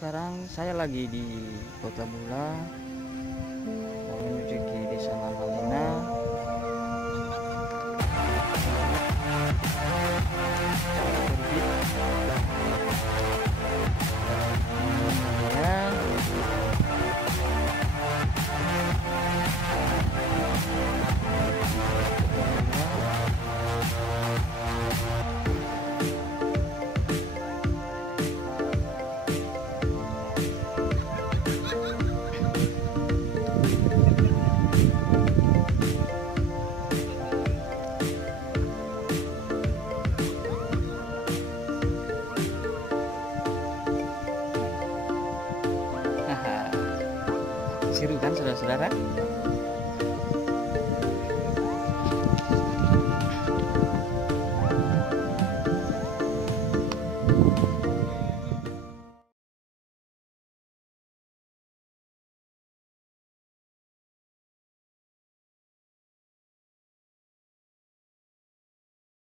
sekarang saya lagi di Kota Bula, mau menuju ke Desa Lamalina. Seru kan saudara-saudara?